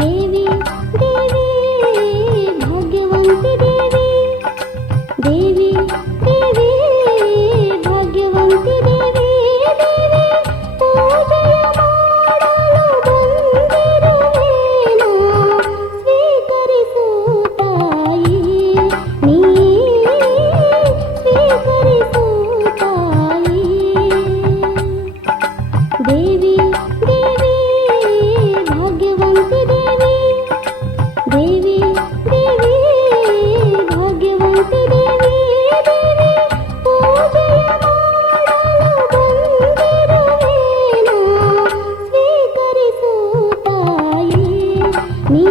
ದೇವಿ ದೇವಿ ಭಾಗ್ಯವಂತಿ ದೇವಿ ದೇವಿ ದೇವಿ ಭಾಗ್ಯವಂತಿ ದೇವಿ ದೇವಿ ಪೂಜೆಯ ಮಾಡಲು ಬಂದಿರುವೇನೋ ಸ್ವೀಕರಿಸು ತಾಯಿ ನೀ ಸ್ವೀಕರಿಸು ತಾಯಿ ದೇವಿ ದೇವಿ ಭಾಗ್ಯವಂತಿ ದೇವಿ ದೇವಿ ದೇವಿ ಭಾಗ್ಯವಂತಿ ದೇವಿ ದೇವಿ ಪೂಜೆಯ ಮಾಡಲು ಬಂದಿರುವೇನೋ ಸ್ವೀಕರಿಸು ತಾಯಿ ನೀ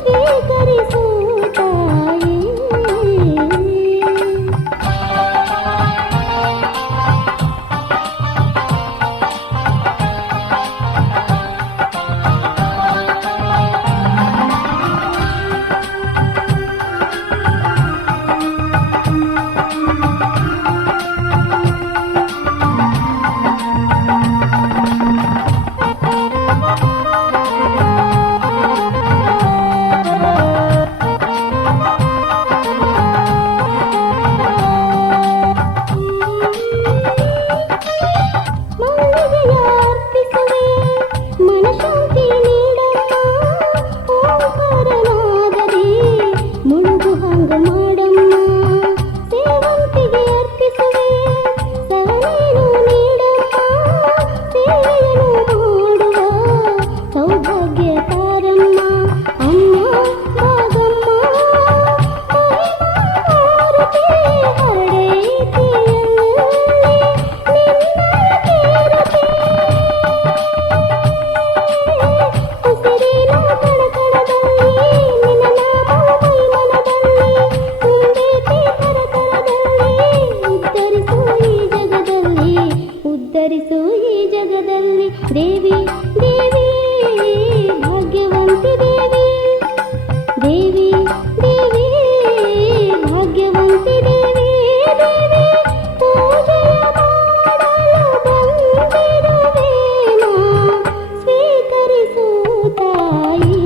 ಸ್ವೀಕರಿಸು ತಾಯಿ ಮಲ್ಲಿಗೆಯಾರ್ಪಿಸುವೆ ಮನಶಾಂತಿ ನೀಡಮ್ಮ ಓಂಕಾರನಾದದಿ ಮುಳುಗು ಹಂಗ ಮಾಡಮ್ಮ ಸೇವಂತಿಗೆ ಅರ್ಪಿಸುವೆ ಸವನೇನು ನೀಡಮ್ಮ ಸೇವೆಯನ್ನು ಮಾಡುವ ಸೌಭಾಗ್ಯ ತಾರಮ್ಮ ಅಮ್ಮ ಭಾಗಮ್ಮ ಮಾರುತಿ ಹರಡೈತಿಯಲ್ಲಿ ಉಸಿರಿನ ಕಣಕಣದಲ್ಲಿ ನಿನ್ನ ನಾಮವು ಮೈಮನದಲ್ಲಿ ತುಂಬೈತಿ ಕರಕರದಲ್ಲಿ ಉದ್ಧರಿಸು ಈ ಜಗದಲ್ಲಿ ದೇವಿ ದೇವಿ ಭಾಗ್ಯವಂತಿ ದೇವಿ ದೇವಿ ದೇವಿ ಭಾಗ್ಯವಂತಿ ದೇವಿ ದೇವಿ ಪೂಜೆಯ ಮಾಡಲು ಬಂದಿರುವೇನೋ ಸ್ವೀಕರಿಸು ತಾಯಿ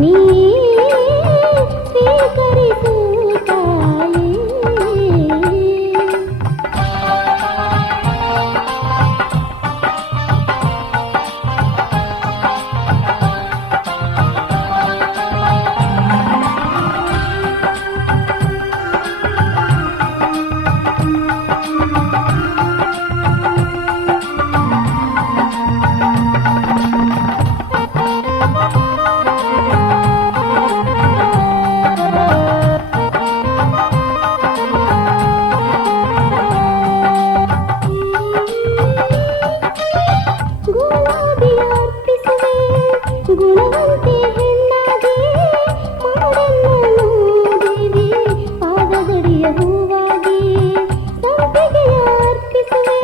ನೀ ಸ್ವೀಕರಿಸು ತಾಯಿ ಗುಲಾಬಿಯರ್ಪಿಸುವೆ ಗುಣವಂತೆ ಹೆಣ್ಣಾಗಿ ಮಾಡನ್ನು ದೇವಿ ಪಾದದಡಿಯ ಹೂವಾಗಿ ಸಂಪಿಗೆಯರ್ಪಿಸುವೆ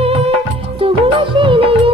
ಸುಗುಣ ಶೀಲೆಯ